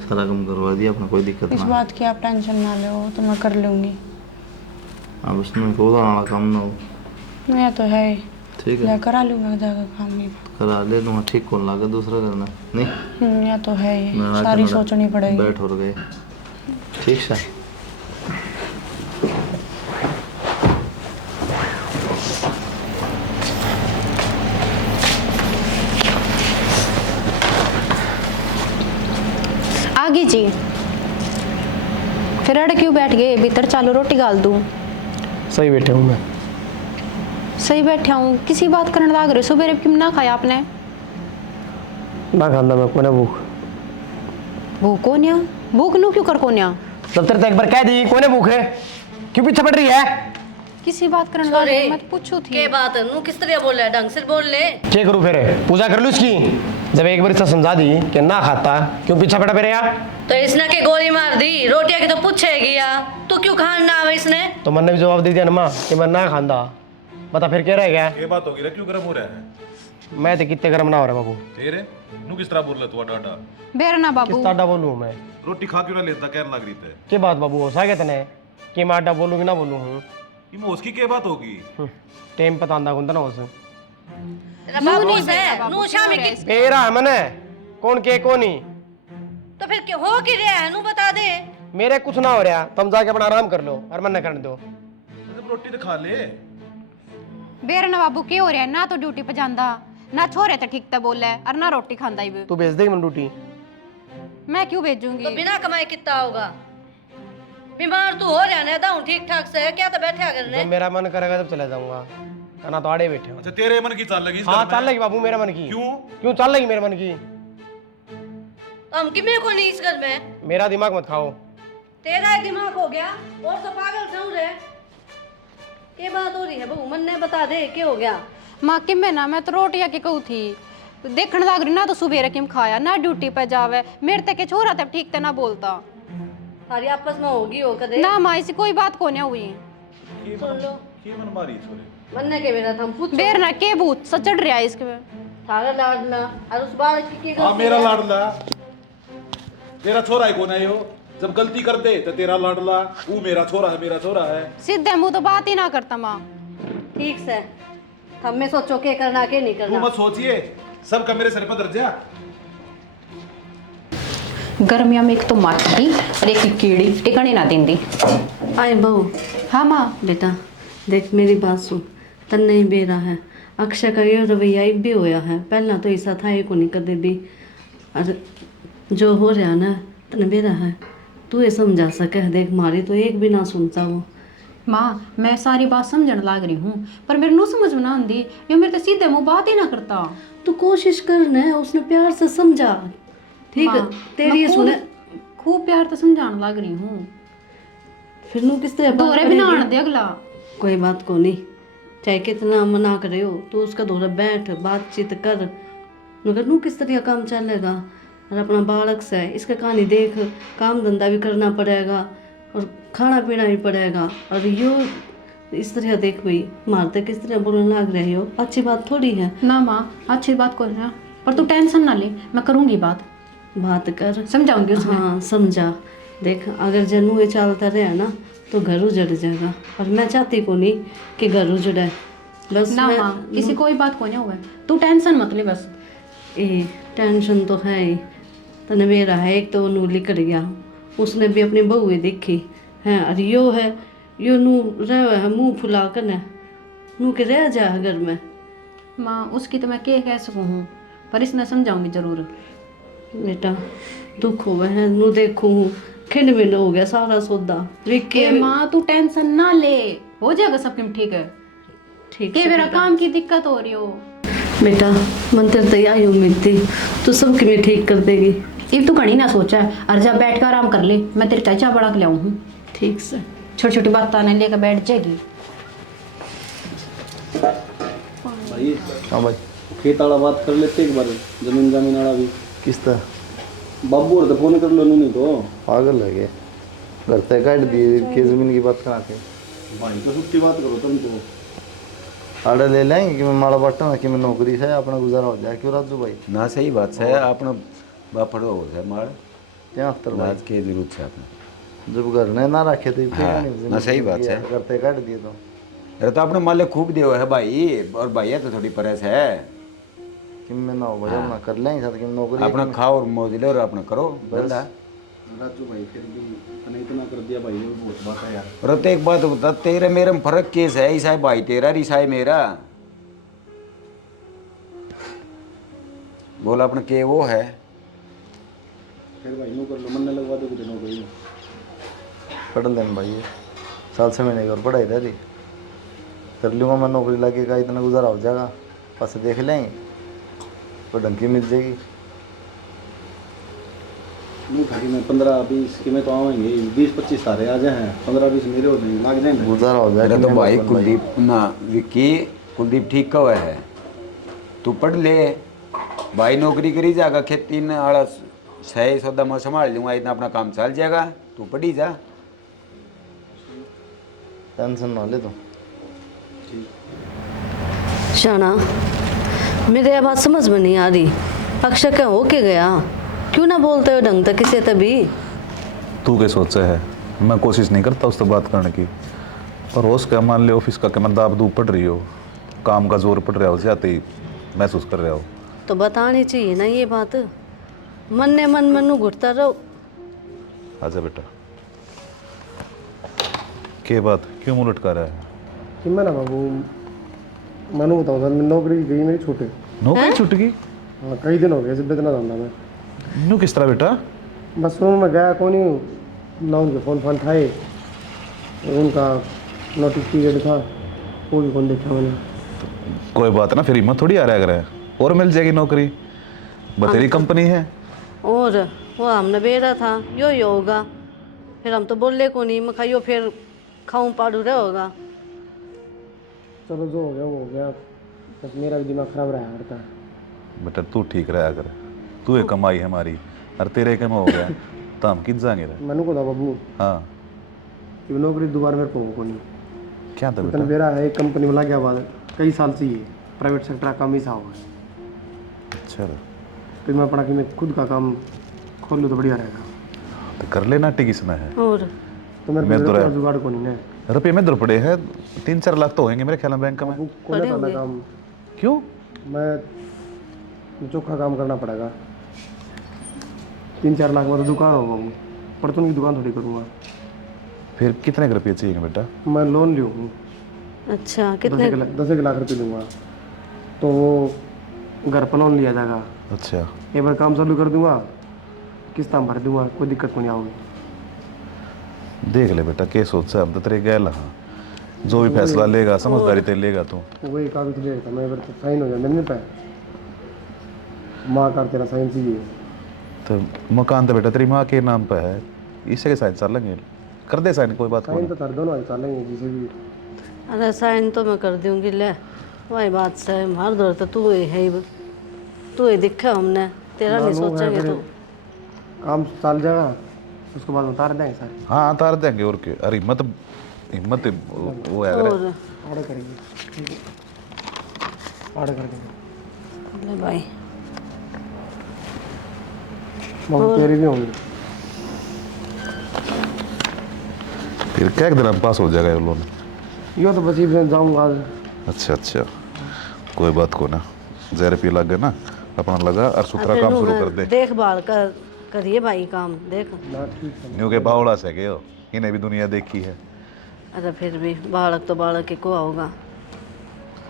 सारा काम करवा दिया अपना कोई दिक्कत इस ना। बात की आप टेंशन ना लो, तो मैं कर लूँगी। अब उसने को वाला काम ना हो। मैं तो है ही। ठीक है मैं करा लूँगा जाकर काम ही। करा ले दूँगा ठीक कौन लागे दूसरा करना नहीं। या तो है ही, मैं आके सारी मेरा सोचनी पड़ेगी। बैठ हो गए ठीक से। आगे जी फिर अड़ क्यों बैठ गए? भीतर चालू रोटी गाल दूं। सही बैठे हूँ मैं। सही बैठा हूँ, किसी बात करने लग रहे। सुबह क्यों ना खाया आपने? ना खाना मैं कोने भूख। भूख कोन्या? भूख नू क्यों कर कोन्या? तब तेरे तो एक बार कह दी कोने भूख है, क्यों पीछे पड़ रही है? किसी बात करने लग रहे, मैं तो पूछू थी। के बात है नू किस तरह बोल रहा है, ढंग से बोल ले। क्या करूँ फिर? पूजा कर लूँ इसकी? जब एक बार इससे समझा दी कि ना खाता क्यों पीछे पड़ा मेरे यार? तो इसने के गोली मार दी, रोटियां की तो पूछेगी या तू क्यों खाना आवे इसने? तो मैंने भी जवाब दे दिया ना माँ कि मैं ना खांदा। बता फिर क्या रह गया? ये बात होगी रे, क्यों गर्म हो रहा है? मैं तो कितने गर्म ना हो रहा बाबू। तेरे नू किस तरह बोल रहा तू डाटा? बेर ना बाबू। किस टाटा बोलूँ मैं? रोटी खा क्यों ना लेता, कहने लग रही थे। क्या बात बाबू हो सा तने कि मैं आटा बोलूँ कि ना बोलूँ हूँ? ये उसकी क्या बात होगी? टाइम पता आंदा गुंदा ना हो से बाबू से नू शामी की बेरा है मने कौन के कौन ही। तो फिर क्या हो कि रहा है नू बता दे। मेरे कुछ ना हो रहा, तुम जाके अपना आराम कर लो और मन न करने दो। रोटी तो खा ले। बेर ना बाबू क्या हो रहा है? ना तो ड्यूटी पे जांदा, ना छोरे तो ठीक तो बोले और ना रोटी खांदा ही। तू भेज देगी मन ड्यूटी? मैं क्यों भेजूंगी? तो बिना कमाए कितना होगा? बीमार तू हो रहा है दाऊं ठीक ठाक से क्या तो बैठा करने। जब मेरा मन करेगा तब चला जाऊंगा, ना तो आड़े बैठे हो। अच्छा तेरे मन की चाल लगी? हाँ चाल लगी बाबू मेरे मन की। क्यों? क्यों चाल लगी मेरे मन की? तो हम किमें को नहीं इस घर में। मेरा दिमाग मत खाओ। तेरा ही दिमाग हो गया और तो पागल समझ रहे। क्या बात हो रही है बहू, मन ने बता दे क्या हो गया? माँ कि मैं तो रोटियां की कहू थी देखने लग रही ना, तो सुबह किम खाया ना ड्यूटी पे जावे। मेरे तक के छोरा तब ठीक ते ना बोलता। सारी आपस में होगी हो कदे ना माँ ऐसी कोई बात को नहीं हुई। सुन लो की मन मारी छोरे? मन ने के मेरा था पूछ बेर ना के भूत सचड़ रहा है इसके। सारा लाडला और उस बालक की हाँ मेरा लाडला। तेरा छोरा ही कौन है यो? जब गलती कर दे तो तेरा लाडला, वो मेरा छोरा है, मेरा छोरा है। सीधे मुंह तो बात ही ना करता माँ। ठीक से हम में सोचो के करना के नहीं तू करना। मत सोचिए, सब का मेरे सर पर दर्जा। गर्मियों में एक तो मक्खी और एक कीड़ी टिकने ना देंदी। आए बहू। हाँ माँ। बेटा देख मेरी बात सुन, तन नहीं बेरा है। अक्षय का ये रवैया भी होया है, पहला तो ऐसा था को नहीं कदे भी। और जो हो रहा ना तन बेरा है, तू ये समझा सके। देख मारी तो एक भी ना सुनता वो। माँ मैं सारी बात समझने लग रही हूँ पर मेरे नु समझ में ना आती। ये मेरे तो सीधे मुँह बात ही ना करता। तू कोशिश करना है, उसने प्यार से समझा। ठीक है तेरी ये सुने खूब प्यार तो समझाने लग रही हूँ। फिर नू किस तरह दोरे भी ना आने दे अगला। कोई बात को नहीं चाहे कितना मना करे हो तो उसका दौरा बैठ बातचीत कर, मगर नू किस तरह काम चलेगा। और अपना बालक से है, इसका कहानी देख, काम धंधा भी करना पड़ेगा और खाना पीना भी पड़ेगा। और यो इस तरह देख भाई मारते किस तरह बोलने लग रहे हो, अच्छी बात थोड़ी है। ना माँ अच्छी बात कोई ना, पर तू टेंशन ना ले, मैं करूँगी बात कर, समझाऊंगी उसमें। हाँ समझा। देख अगर जनू ये चलता रहे ना तो घर उजड़ जाएगा, और मैं चाहती को नहीं कि घर उजड़े। बस ना मैं माँ किसी कोई बात को नहीं हुआ, तू टेंशन मत ले बस। ए टेंशन तो है ही, तने मेरा है एक तो नू लिकड़ गया, उसने भी अपनी बहू ही देखी है। और यो है यो नू रह है मुँह फुला कर नू के रह जा घर में। माँ उसकी तो मैं क्या कह सकूँ हूँ, पर इसने समझाऊंगी जरूर। बेटा दुख हुआ है नू देखू हूँ, खिंड मिंड हो गया सारा सौदा ए माँ तू टेंशन ना ले, हो जाएगा सब कुछ ठीक है। ठीक के है मेरा बेटा। काम की दिक्कत हो रही हो बेटा मन तेरे तो यही उम्मीद थी, तू सबकी में ठीक कर देगी। इब तू घड़ी ना सोचा है, और जब बैठ कर आराम कर ले, मैं तेरी चाय बड़ा के लाऊं हूँ। ठीक से छोटी छोटी बात आने लेकर बैठ जाएगी। हाँ भाई खेत वाला बात कर लेते एक बार, जमीन जमीन वाला भी। किस तरह बाबू और तो फोन कर लो, नहीं तो पागल लगे घर तक काट दिए के जमीन की बात करा के। भाई तो छुट्टी बात करो तुम तो। आर्डर ले लेंगे कि मैं माड़ा बाटा ना कि मैं नौकरी से अपना गुजारा हो जाए। क्यों राजू भाई ना सही बात है, अपना बापड़ो हो जाए मार क्या अंतर भाई, लाज के जरूरत है अपने। जब घर ने ना रखे तो हाँ, ना सही बात है। करते काट दिए तो अरे तो अपने माले खूब दियो है भाई, और भाई है तो थोड़ी परेश है। कि मैं ना हो भाई अपना कर लेंगे साथ कि नौकरी अपना खाओ और मौज लो और अपना करो धंधा। राजू भाई फिर भी इतना इतना कर दिया भाई ने, भी बहुत बात है यार। और तो एक बात बता, तेरे मेरे में फर्क केस है, ईसा भाई तेरा ईसा है मेरा। बोला अपने के वो है फिर भाई नो कर लो, मन न लगवा दो कुछ नौकरी में। पढ़ लेना भाई ये साल से महीने की और पढ़ाई रही कर लूँगा मैं, नौकरी लगेगा इतना गुजारा हो जाएगा, बस देख लेंगे तो ढंग की मिल जाएगी। नहीं था कि मैं 15-20 के में तो आवेंगे, 20-25 सारे आ जाए, 15-20 मेरे हो जाएंगे, लाग जाएंगे गुजारा हो अरे जाएगा। तो भाई कुलदीप ना विक्की, कुलदीप ठीक कहा है, तू पढ़ ले भाई, नौकरी करी जाएगा, खेती न आड़ा सही सौदा मैं संभाल लूँगा, इतना अपना काम चल जाएगा, तू पढ़ी जा। टेंशन ना ले तो। शाना मेरे ये बात समझ में नहीं आ रही, अक्षय क्या हो के गया, क्यों ना बोलते हो ढंग तक किसे तभी। तू क्या सोचा है, मैं कोशिश नहीं करता उससे बात करने की, पर हो उसका मान ले ऑफिस का कि मैं दाब दूब पड़ रही हो, काम का जोर पड़ रहा हो, जाते ही महसूस कर रहा हो तो बतानी चाहिए ना ये बात, मन ने मन मनु घुटता रहो। आजा बेटा, के बात क्यों मुंह लटका रहा है? कि मैं ना बाबू मानो बताऊँ सर, मैं नौकरी गई मेरी छूटे। नौकरी छूट गई? हाँ कई दिन हो गए सिर्फ इतना धंधा में। न्यू किस तरह बेटा? बस रूम में गया कौन ही ना, उनके फ़ोन ठाए, उनका नोटिस पीरियड था वो भी कौन देखा मैंने। कोई बात ना, फिर हिम्मत थोड़ी आ रहा है, और मिल जाएगी नौकरी, बतेरी कंपनी है। और वो हमने बेरा था यो होगा, फिर हम तो बोले को नहीं, मैं खाइयो फिर खाऊं पाड़ू रहे होगा। चलो जो हो गया वो हो गया, बस मेरा भी दिमाग खराब रहा करता है। बेटा तू ठीक रहा कर, तू एक कमाई है हमारी, और तेरे कम हो गया तो हम किन जाएंगे रे? मैंने को था बाबू हाँ कि नौकरी दोबारा मेरे को हो नहीं। क्या था इतना बेटा? मेरा है एक कंपनी में लग गया बाद कई साल से, ये प्राइवेट सेक्टर का काम ही सा हुआ है, अच्छा तो मैं अपना कि मैं खुद का काम खोल लूँ तो बढ़िया रहेगा। तो कर लेना, टिक इसमें है। और तो मेरे मैं तो को रहा- जुगाड़ को नहीं ना रुपये में दर पड़े हैं, 3-4 लाख तो होंगे मेरे ख्याल में बैंक में। बाबू खोले वाला काम, क्यों? मैं चोखा काम करना पड़ेगा। 3-4 लाख में तो दुकान हो बाबू, परचून की दुकान थोड़ी करूँगा। फिर कितने रुपये चाहिए बेटा? मैं लोन लियो हूँ, अच्छा कितने? 10 लाख रुपये दूंगा, तो वो घर पर लोन लिया जाएगा। अच्छा एक बार काम चालू कर दूंगा, किस्तां भर दूंगा, कोई दिक्कत को नहीं आओगी। देख ले बेटा, क्या सोचा है, हम तो तेरे गैल हाँ, जो भी फैसला लेगा समझदारी ते लेगा तू। वही कागज ले था मैं, तो साइन हो जाए मेरे पे, माँ का तेरा साइन चाहिए। तो मकान तो बेटा तेरी माँ के नाम पे है, इससे के साइन चल लेंगे, कर दे साइन, कोई बात साइन नहीं। तो तार दोनों चलेंगे जिसे भी। अरे साइन तो मैं कर दूंगी ले, वही बात से हमार दौर तो तू ही है, तू ही दिखा हमने, तेरा नहीं सोचेंगे तो काम चल जाएगा, उसके बाद उतार देंगे सारे। हाँ उतार देंगे और क्या। अरे हिम्मत हिम्मत वो है अगर और ऑर्डर करेंगे, ऑर्डर कर देंगे। ले भाई बहुत तेरी भी होंगी। फिर क्या एक दिन हम पास हो जाएगा ये लोन। यो तो बस ही जाऊँगा आज। अच्छा अच्छा, कोई बात को ना, जहर पी लग गए ना अपना लगा और सुथरा काम शुरू कर दे। देखभाल करिए भाई काम देख। ना ठीक है। न्यू के बावड़ा से गए हो, इन्हें भी दुनिया देखी है। अरे फिर भी बालक तो बालक ही को होगा।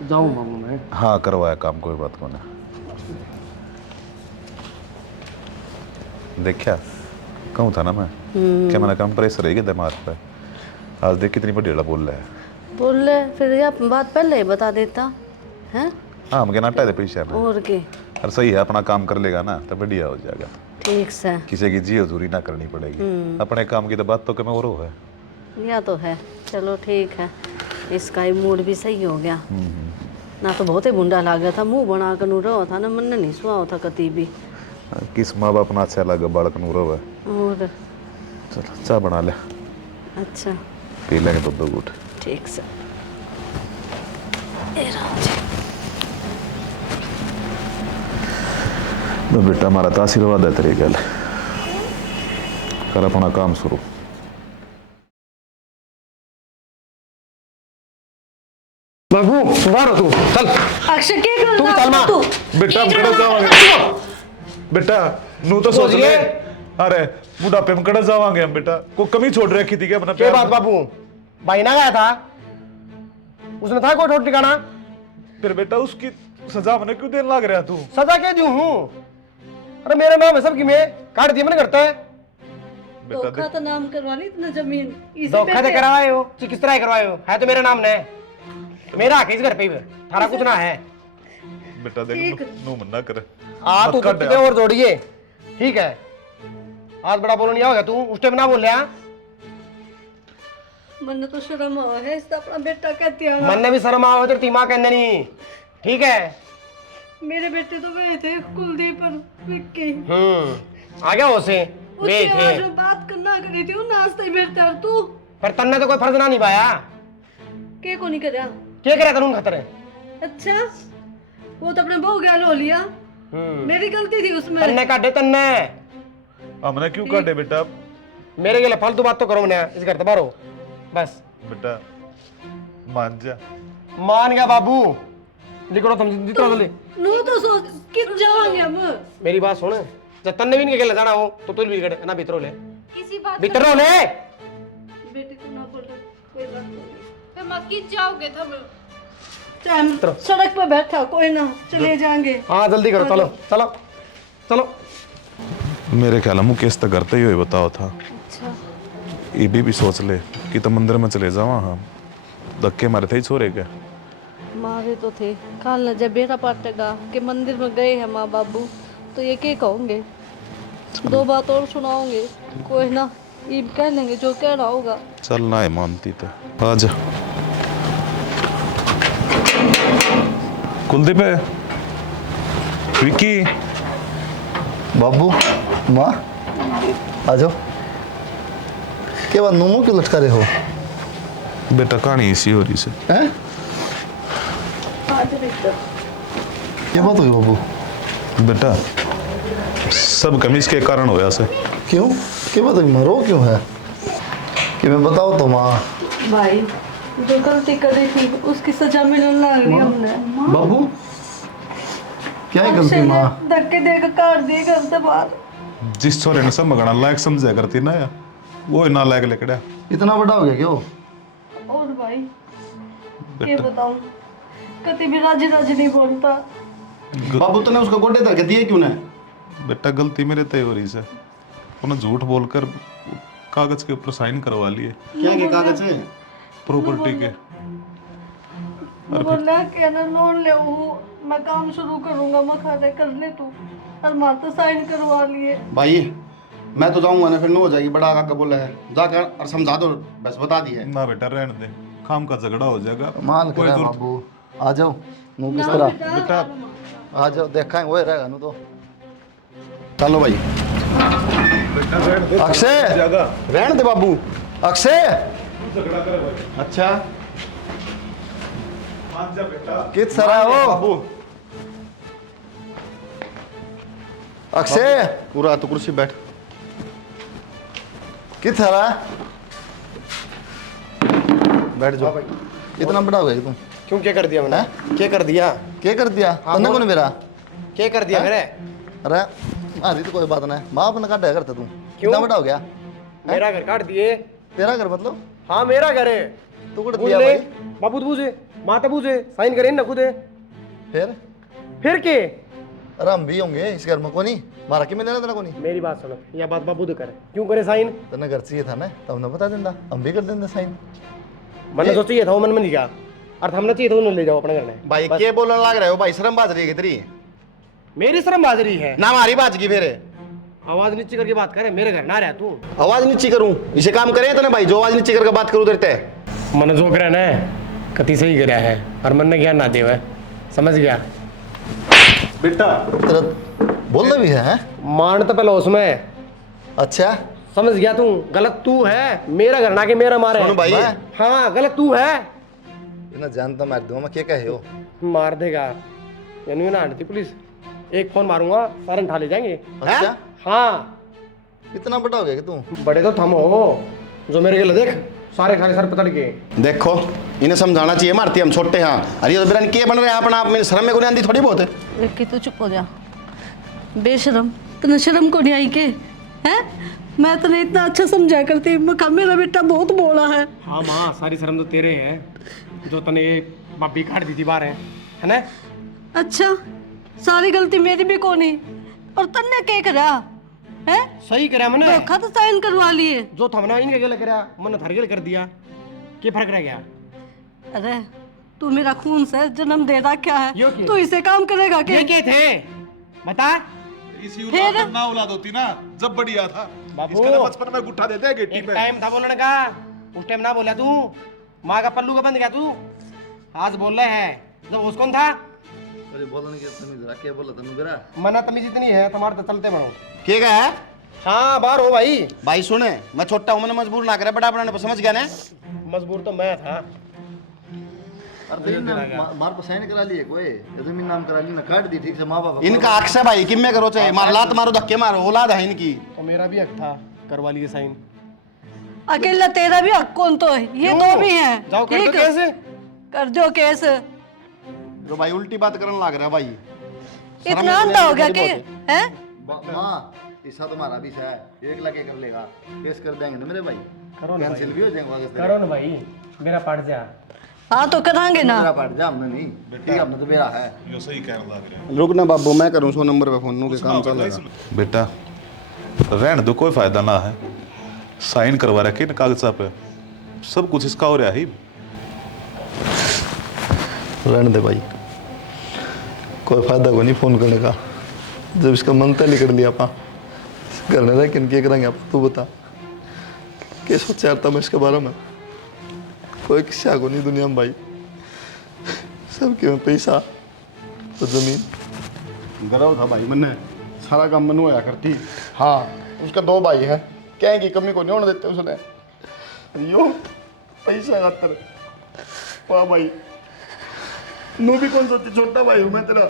जाऊँ मामू मैं। हाँ करवाया काम, कोई बात को ना। देखा कहूँ था ना मैं क्या मैंने कम प्रेशर रहेगी दिमाग पे। आज देख कितनी बड़ी बोल रहा है। बोल ले फिर, ये बात पहले ही बता देता है। हाँ हम क्या नाटा दे पैसे में। और के और सही है, अपना काम कर लेगा ना तो बढ़िया हो जाएगा। ठीक से किसी की जी हजूरी ना करनी पड़ेगी। अपने काम की तो बात तो कम और है। या तो है, चलो ठीक है। इसका ही मूड भी सही हो गया ना, तो बहुत ही बुंडा लग गया था, मुंह बना कर नू रहा था ना, मन नहीं सुहा था कती भी। किस माँ बाप ना अच्छा लगे बालक नूर है। और चलो चाय बना ले, अच्छा पी लेंगे तो दो घूट। ठीक से। तो बेटा हमारा तो आशीर्वाद है तेरी गल, कर अपना काम शुरू। बाबू बाहर हो तू, चल अक्षय क्या कर तू रहा चल मां। तू? बेटा हम कड़े जावांगे, बेटा नू तो सोच ले। अरे बुढ़ापे में कड़े जावांगे हम बेटा, को कमी छोड़ रखी थी क्या अपना क्या बात बाबू, भाई ना गया था, उसने था कोई ठोट ठिकाना। फिर बेटा उसकी सजा मैंने क्यों देने लग रहा तू? सजा क्या दूं हूँ? अरे मेरे नाम है सबकी, मैं काट दिया मैंने करता है। बेटा धोखा तो नाम करवा ली इतना जमीन इसी धोखा पे से करवाए हो, किस तरह करवाए हो? है तो मेरा नाम ने, मेरा हक है इस घर पे, थारा कुछ ना है। बेटा देख नू मन्ना कर। आ तू मत कितने और जोड़िए, ठीक है? आज बड़ा बोलने हो गया तू, उस टाइम ना बोल रहा। मन तो शर्म आ है, इसका अपना बेटा कहती है। मन ने भी शर्म आओ तेरी मां कहने नहीं, ठीक है? मेरे बेटे तो गए थे कुलदीप और विक्की, आ गया उसे वे उसकी थे, आज मैं बात करना करी थी, वो नाश्ते ही मेरे और तू पर तन्ने तो कोई फर्ज ना निभाया। के को नहीं करया? क्या करे तनु खतर है? अच्छा वो तो अपने बहू गया लो लिया, मेरी गलती थी उसमें। तन्ने काटे तन्ने, हमने क्यों काटे बेटा? मेरे के लिए फालतू बात तो करो मैंने इस घर तो बारो बस। बेटा मान जा। मान गया बाबू, लिखो तुम जितना जल्दी। नो तो सोच किस जाएंगे हम। मेरी बात सुन, जब तन्ने भी नहीं के जाना हो तो तू भी गड़े ना भीतर ले, किसी बात भीतर ले। बेटी को ना बोलो कोई बात नहीं, पे मत गिर जाओगे तुम। चाहे सड़क पर बैठा कोई ना, चले जाएंगे। हाँ जल्दी करो, चलो चलो चलो। मेरे ख्याल में मुकेश तो करते ही हुए बताओ था। अच्छा ये भी सोच ले कि तो मंदिर में चले जावा, हम धक्के मारे थे ही छोरे के। मारे तो थे, कल जब बेटा पाटेगा कि मंदिर में गए हैं माँ बाबू, तो ये क्या कहोगे? दो बात और सुनाओगे, कोई ना ये कह लेंगे जो कह रहा होगा। चल ना है मानती तो आजा। कुलदीप है, विक्की, बाबू माँ आ जाओ। क्या बात नूमू क्यों लटका रहे हो? बेटा कहानी इसी हो रही से। हैं? क्या बात हुई बाबू? बेटा सब कमीज के कारण होया से। क्यों? क्या बात हुई? मरो क्यों है कि मैं बताओ तो माँ। भाई जो गलती करी थी उसकी सजा मिलने लग रही हमने। बाबू क्या है गलती माँ? धक्के देकर काट दिए घर से बाहर। जिस छोरे ने सब मगना लायक समझा करती ना या वो ना लायक लेकड़ा। इतना बड़ा हो गया क्यों? और भाई क्या बताऊं, कभी भी राजी राजी नहीं बोलता। बाबू तूने उसको गोडे धक्के दिए क्यों ने? बेटा गलती मेरे तय हो रही से, उन्हें झूठ बोलकर कागज के ऊपर साइन करवा लिए। क्या के कागज है? प्रॉपर्टी के। बोला कि ना लोन ले वो मैं काम शुरू करूंगा, मैं खाते कर ले तू, और मार तो साइन करवा लिए। भाई मैं तो जाऊंगा ना, फिर नो हो जाएगी। बड़ा काका बोला है जाकर और समझा दो, बस बता दिया है। ना बेटा रहने दे, खाम का झगड़ा हो जाएगा। माल कोई करा तो बाबू, आ जाओ नु किस तरह बेटा आ जाओ, देखाएंगे वो रहेगा नु तो। चलो भाई बेटा रहने दे, अक्षय जाएगा रहने दे बाबू। अक्षय झगड़ा करे भाई। अच्छा मान जा बेटा। किस तरह हो बाबू अक्षय, पूरा तो कुर्सी बैठ। किस तरह बैठ जाओ। इतना बड़ा हो गया तुम, क्यों क्या कर दिया मैंने? क्या कर दिया? क्या कर दिया तन्ने को नहीं मेरा? क्या कर दिया मेरे? अरे अरे तो कोई बात नहीं, माँ अपने काटा करता तू, क्यों? कितना बड़ा हो गया? मेरा घर काट दिए। तेरा घर मतलब हाँ मेरा घर है। तू कुछ बूझ दिया ले, भाई? बाबू तो बूझे, माता बूझे, साइन करे ना खुदे। फिर के? अरे हम भी होंगे इस घर में, को नहीं मारा कि मैंने तेरा को नहीं। मेरी बात सुनो, यह बात बाबू तो करे, क्यों करे साइन? तन्ने घर चाहिए था ना, तब हमने बता देंदा, हम भी कर देंगे साइन। मैंने सोचा ये था वो मन में नहीं गया, और हमने चाहिए था उन्हें ले जाओ अपने घर में। भाई क्या बोलने लग रहे हो भाई? शर्म बाज रही है कितनी? मेरी शर्म बाजरी है ना हमारी बाज की फिर आवाज नीचे करके बात करे, मेरे घर ना रहा तू। आवाज नीची करूं इसे काम करे तो ना भाई, जो आवाज नीची करके बात करूं देते मन जो करे ना कति सही कराया है, और मन ने ज्ञान ना दे हुआ, समझ गया? बेटा तेरा बोलना भी है, हैं? मान तो पहले उसमें, अच्छा समझ गया तू? गलत तू है, मेरा घर ना के मेरा मारे। सुन भाई, हाँ गलत तू है। इतना जानता मार दूंगा मैं, क्या कहे हो? मार देगा यानी ना हटती पुलिस, एक फोन मारूंगा सारे उठा ले जाएंगे। अच्छा हाँ इतना बड़ा हो गया कि तू? बड़े तो थम हो, जो मेरे के देख सारे खाली सर पकड़ के। देखो इन्हें समझाना चाहिए, मारती हम छोटे। हाँ अरे तो बिरान के बन रहे हैं अपना आप, मेरे शर्म में को नहीं आती थोड़ी बहुत है। देख के तू चुप हो जा, बेशरम, तने शर्म को नहीं आई के? हैं? मैं तने इतना अच्छा समझा करती, मैं मेरा बेटा बहुत बोला है। हाँ माँ, सारी शर्म तो तेरे है, जो तने ये बाबी काट दी थी बाहर है ना? अच्छा सारी गलती मेरी भी कोनी, और तन्ने क्या करा है? सही करा मैंने, धोखा तो साइन करवा लिए। जो थमना इनके गले करा मैंने थारे गले कर दिया, क्या फर्क रह गया? अरे तू मेरा खून से जन्म दे रखा यो है, क्या? तू इसे काम करेगा ये क्या? क्या थे बता? इसी औलाद ना औलाद होती ना जब बढ़िया था, बाबू, इसका तो बचपन में गुट्ठा देते हैं गिट्टी एक पे। टाइम था बोलने का, उस टाइम ना बोला तू, माँ का पल्लू का बंद गया तू, आज बोल रहे है जब उस कौन था? अरे बोलने के तमीज रख, क्या बोला तन्नू मेरा? मना तमीज इतनी है तुम्हारे तो चलते बनो। क्या कहा है हाँ बाहर हो भाई। भाई? सुने मैं छोटा हूं, मैंने मजबूर ना करे बड़ा बनाने पर, समझ गया ना? मजबूर तो मैं था। अरे तो मार पर साइन करा लिए कोई, जमीन नाम करा ली ना, काट दी ठीक से माँ बाप। इनका अक्स है भाई, किम्मे करो चाहे मार लात मारो धक्के मारो, औलाद है इनकी। तो मेरा भी हक था, करवा लिए साइन। अकेला तेरा भी हक कौन तो है, ये क्यों? दो भी हैं। जाओ कर दो ठीक है? केस। कर दो केस। जो भाई उल्टी बात करने लग रहा है भाई। इतना अंधा हो गया कि है? माँ ऐसा तुम्हारा भी है, 1 लाख कर लेगा, केस कर देंगे ना मेरे भाई, करो ना कैंसिल भी हो जाएंगे आगे से। करो ना भाई, मेरा पार्ट जा। हाँ तो करांगे ना। मेरा पार्ट जा, हमने नहीं, ठीक है हमने तो मेरा है। यो सही कहने लग रहे हैं। रुक ना बाबू, मैं करूं 100 नंबर पे फोन, के काम चल रहा है। बेटा रहने दो, कोई फायदा ना है, साइन करवा रखे इन कागजा पे, सब कुछ इसका हो रहा है। रहने दे भाई, कोई फायदा को नहीं फोन करने का, जब इसका मन तय कर लिया अपा घर में रह किन क्या करेंगे आप, तू बता क्या सोचा था मैं इसके बारे में? कोई किस्सा को नहीं दुनिया में भाई, सबके में पैसा तो जमीन। गर्व था भाई मैंने, सारा काम मनु होया करती। हाँ उसका 2 भाई हैं, क्या की कमी को नहीं होने देते उसने, यो पैसा खातर। वाह भाई, नू भी कौन सोची, छोटा भाई हूँ मैं तेरा,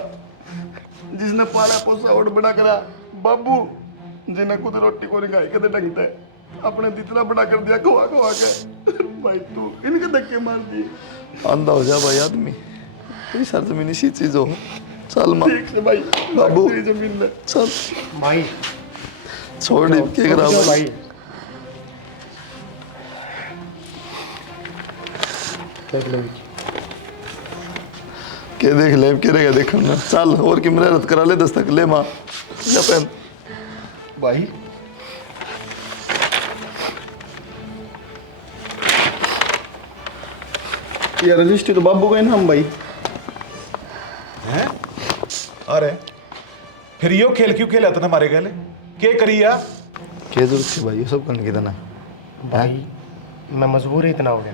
जिसने पाला पोसा और बड़ा करा। बाबू जिन्हें खुद रोटी को नहीं खाई कदे ढंगता है, अपने इतना बड़ा कर दिया खवा खवा के। भाई तू इनके धक्के मार दिए। अंधा हो जा भाई आदमी, पैसा जमीन इसी चीज हो। चल माँ ठीक से भाई, बाबू जमीन में चल भाई छोड़ दे, क्या करा जाओ भाई? भाई। देख लो के देख ले, के रहेगा देखना। चल और की मेहनत करा ले, दस्तक ले माँ जा पहन भाई। ये रजिस्ट्री तो बाबू का ही नाम भाई हैं? अरे फिर यो खेल क्यों खेला था हमारे गले, के करिया? क्या जरूरत थी भाई ये सब करने की? तना भाई मैं मजबूर ही इतना हो गया,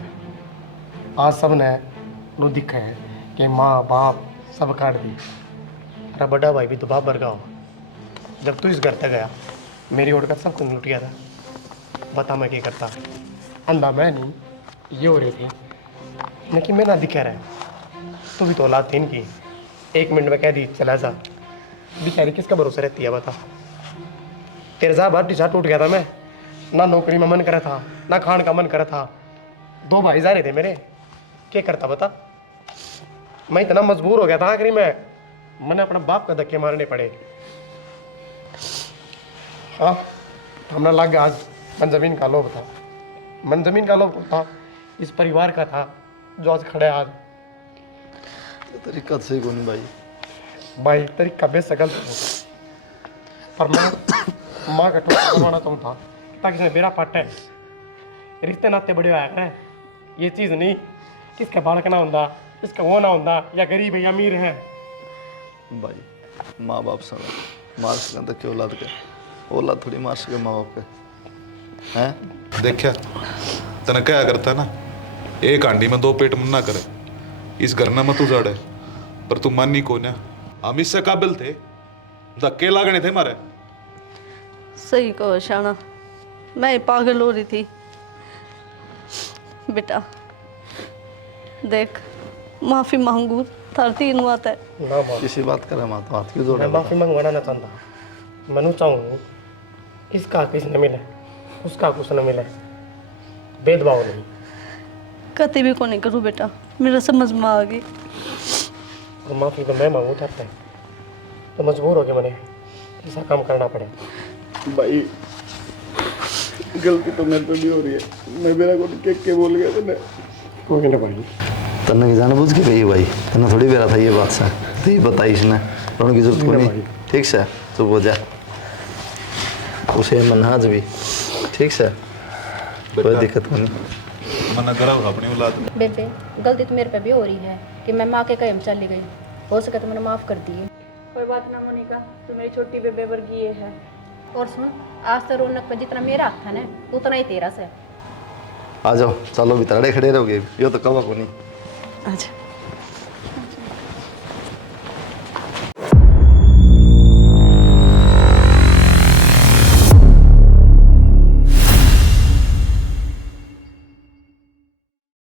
आज सब ने रो दिखा है कि माँ बाप सब काट दी। अरे बड़ा भाई भी तो बाप भर का हो। जब तू इस घर तक गया मेरी ओर का सब कुछ लुट गया था। बता मैं क्या करता? अंधा मैं नहीं, ये हो रही थी लेकिन मैं ना दिखा रहा। तू भी तो औलाद थी इनकी, 1 मिनट में कह दी चला जा। बेचारी किसका भरोसा रहती है बता? तेरे साथ बाटी साथ टूट गया था मैं, ना नौकरी में मन करा था ना खान का मन करा था। 2 भाई जा रहे थे मेरे, क्या करता बता? मैं इतना मजबूर हो गया था आखिरी में मैंने अपना बाप का धक्के मारने पड़े। हाँ हमने लग गया आज मन जमीन का लोभ था। मन जमीन का लोभ था इस परिवार का था जो आज खड़े आज। तरीका सही कौन भाई? भाई तरीका बेसकल पर मैं माँ का ठोकर करवाना चाहता ताकि इसने मेरा पट है। रिश्ते नाते बड़े आया है ये चीज़ नहीं किसका बालक ना होता, किसका वो ना होता या गरीब है या अमीर है। भाई माँ बाप सब मार सकें तो क्यों औलाद के? औलाद थोड़ी मार सके माँ बाप के हैं? देखा तने क्या करता ना, एक हांडी में 2 पेट मुन्ना करे। इस घर में मत उजाड़े पर तू मानी को ना, हम इससे काबिल थे, धक्के लागने थे मारे। सही कहो शाना, मैं पागल हो रही थी। बेटा देख माफी मांगू थार 3 बात है। ना माँ किसी बात करे माँ तो हाथ क्यों जोड़े? मैं माफ़ी मंगवाना ना चाहता। मैं चाहूँ इसका किस न मिले उसका कुछ न मिले, भेदभाव नहीं। कति भी को नहीं करूँ बेटा, मेरा समझ में आ गई। और माफ़ी तो मैं मांगू चाहता है तो मजबूर हो गया मैंने ऐसा काम करना पड़े। भाई गलती तो मेरे पे भी हो रही है, मैं मेरा को के बोल गया तूने। कोई ना भाई तन्ने की जानबूझ के गई भाई, तन्ने थोड़ी बेरा था ये बात से, तो ही बताई इसने, रोने की जरूरत को नहीं। ठीक से चुप हो जा, उसे मनहाज भी ठीक से, कोई दिक्कत नहीं। मना करा अपनी औलाद में। बेबे गलती तो मेरे पे भी हो रही है कि मैं माँ के कदम चली गई। हो सके तो मैंने माफ़ कर दिए। कोई बात ना मोनिका, तू मेरी छोटी बेबे वर्गी है। और सुन, आज तो रौनक पे जितना मेरा हाथ था ना उतना ही तेरा से। आ जाओ चलो भी तड़े खड़े रहोगे, यो तो कवा को नहीं। अच्छा